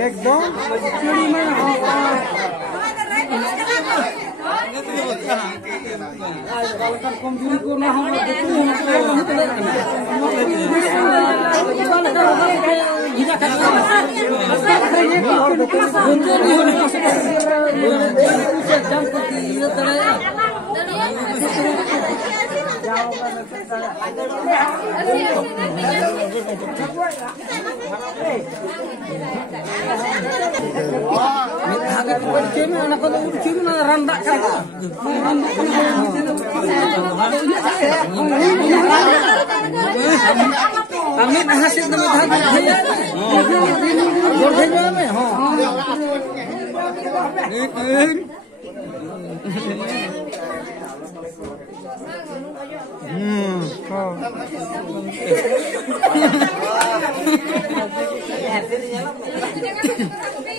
एकदम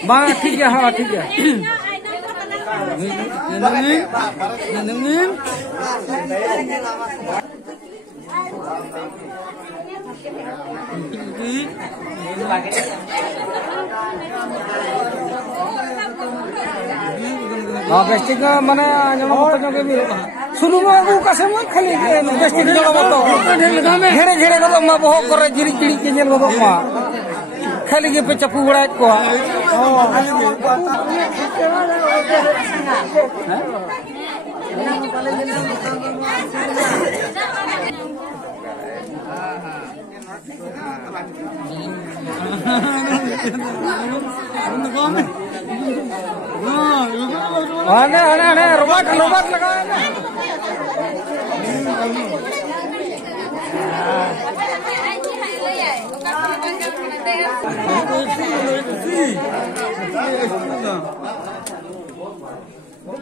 bang ठीक है हाँ ठीक है हाँ बेस्टिक माने सुनुम अगू कासे मा खाली बेस्टिक जगह मत घेरे घेरे गदो मा बहो करे जिरी जिरी के जेल गदो मा खाली के पे चप्पू बड़ा को आने आने आने रोबोट रोबोट लगाया ना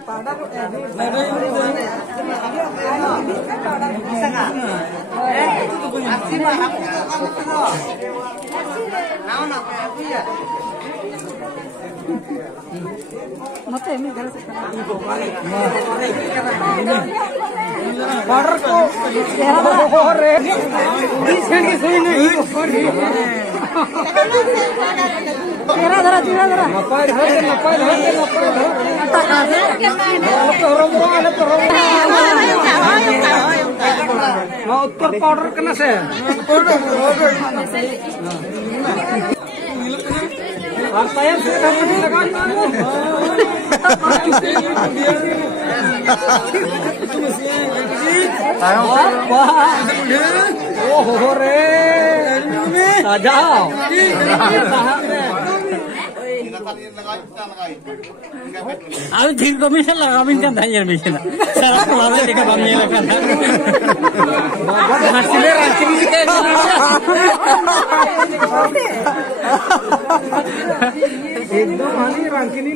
ऑर्डर को तेरा धरा उत्तर पाउडर करना से ओहो रे जाओ अभी ठीक कमीशन लगा मिनट था मिशन सारा पुराने देखा बनने लगा था हंसले रांची के एकदम हानी रांची नहीं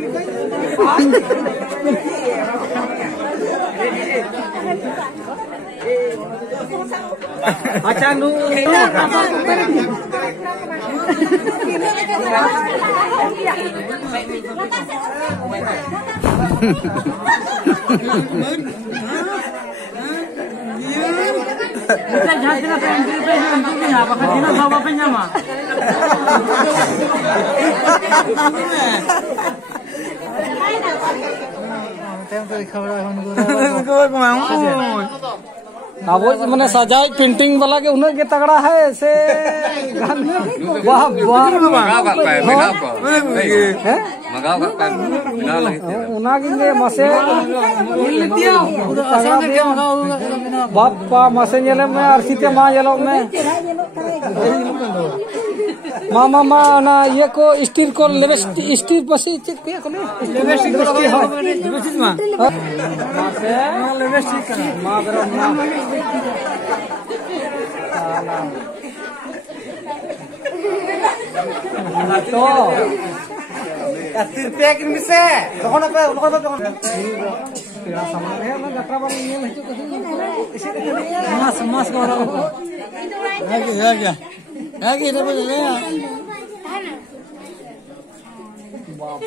अच्छा नु kita jadilah pengen apa kita bawa penyama tempo di kamera अब मैंने सजाई पेंटिंग वाला के उन्हें के तगड़ा है से वाह वाह उना के मसे बापा मसे जेले में अरसीते माँ जेलो में मामा माँ ना ये को स्टील को लेवेस्टी स्टील पसी चेक किया को लेवेस्टी को लेवेस्टी माँ लेवेस्टी माँ बरो माँ तो ₹30 किन से कौन पे तेरा सामान है मैं यात्रा पर ये नहीं तो मास मास को रहा है क्या इधर पे ले बाप